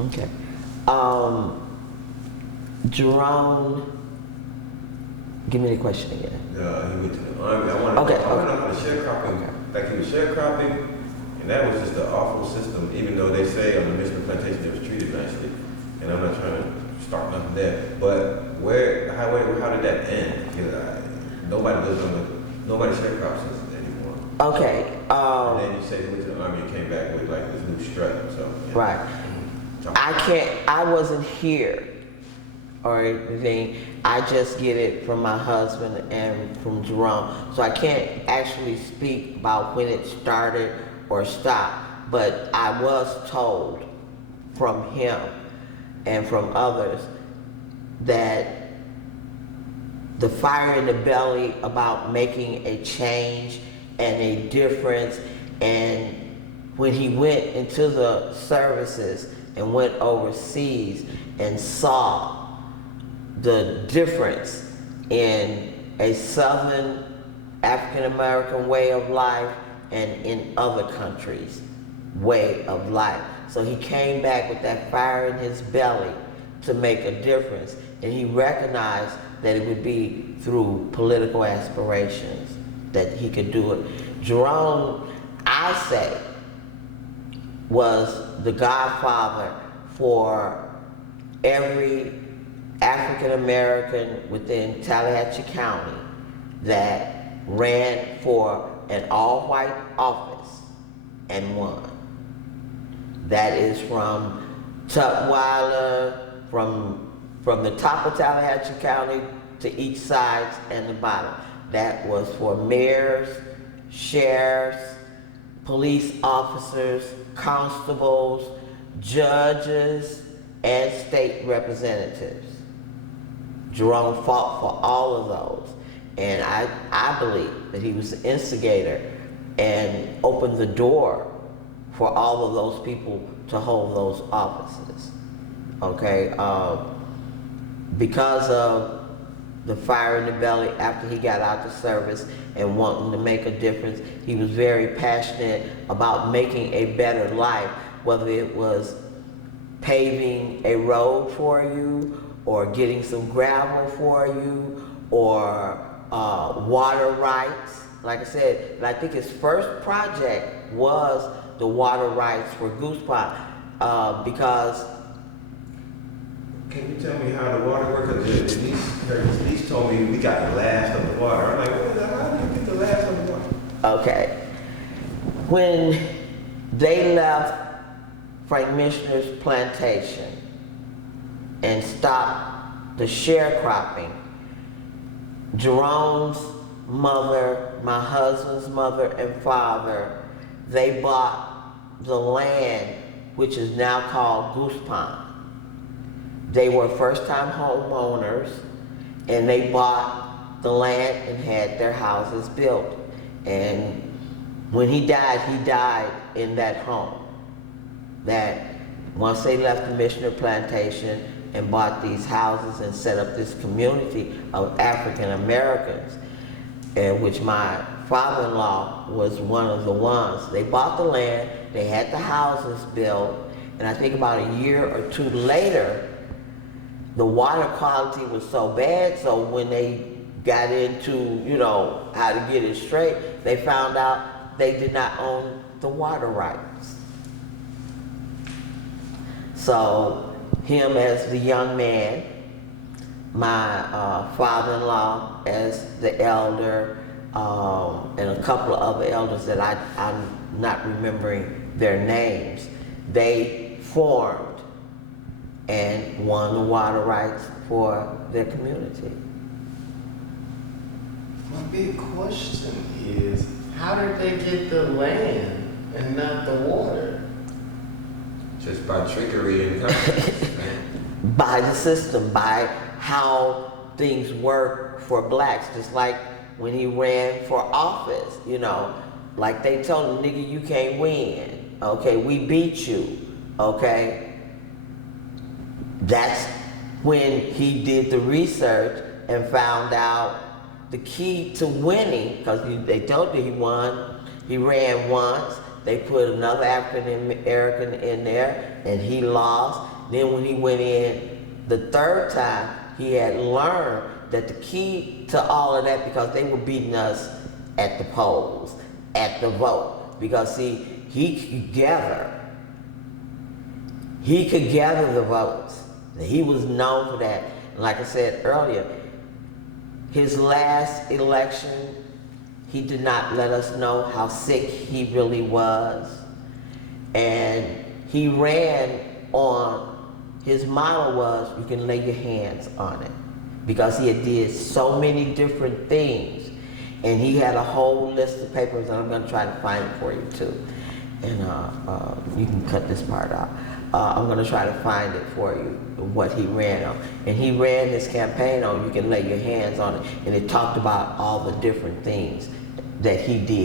Okay. Jerome, give me the question again. He went to the army. I want to know how the sharecropping, like he was sharecropping, and that was just an awful system, even though they say on the Michigan plantation it was treated nicely. And I'm not trying to start nothing there, but how did that end? Because nobody lives on nobody sharecrops anymore. Okay. And then you say he went to the army and came back with like this new strut, so. Yeah. Right. I wasn't here or anything. I just get it from my husband and from Jerome. So I can't actually speak about when it started or stopped, but I was told from him and from others that the fire in the belly about making a change and a difference, and when he went into the services and went overseas and saw the difference in a Southern African American way of life and in other countries' way of life. So he came back with that fire in his belly to make a difference, and he recognized that it would be through political aspirations that he could do it. Jerome, I say, was the godfather for every African American within Tallahatchie County that ran for an all-white office and won. That is from Tutwiler, from the top of Tallahatchie County to each side and the bottom. That was for mayors, sheriffs, police officers, constables, judges, and state representatives. Jerome fought for all of those. And I believe that he was the instigator and opened the door for all of those people to hold those offices. Okay, because of the fire in the belly after he got out the service and wanting to make a difference, he was very passionate about making a better life, whether it was paving a road for you, or getting some gravel for you, or water rights. Like I said, I think his first project was the water rights for Goose Pond, because. Can you tell me how the water works? Because the niece told me we got the last of the water. I'm like, how do you get the last of the water? Okay. When they left Frank Mishner's plantation and stopped the sharecropping, Jerome's mother, my husband's mother and father, they bought the land, which is now called Goose Pond. They were first-time homeowners, and they bought the land and had their houses built. And when he died in that home. That once they left the Mishner plantation and bought these houses and set up this community of African Americans, in which my father-in-law was one of the ones. They bought the land, they had the houses built, and I think about a year or two later, the water quality was so bad, so when they got into, how to get it straight, they found out they did not own the water rights. So him as the young man, my father-in-law as the elder, and a couple of other elders that I'm not remembering their names, they formed and won the water rights for their community. My big question is, how did they get the land and not the water? Just by trickery and cunning. By the system, by how things work for blacks, just like when he ran for office, like they told him, nigga, you can't win, okay, we beat you, okay? That's when he did the research and found out the key to winning, because they told him he won. He ran once, They put another African American in there, and he lost. Then when he went in the third time, he had learned that the key to all of that, because they were beating us at the polls, at the vote, because see, he could gather the votes. He was known for that. And like I said earlier, his last election, he did not let us know how sick he really was. And he ran on, his motto was, you can lay your hands on it. Because he had did so many different things. And he had a whole list of papers, and I'm gonna try to find it for you too. And you can cut this part out. I'm gonna try to find it for you, what he ran on. And he ran his campaign on, you can lay your hands on it. And it talked about all the different things that he did.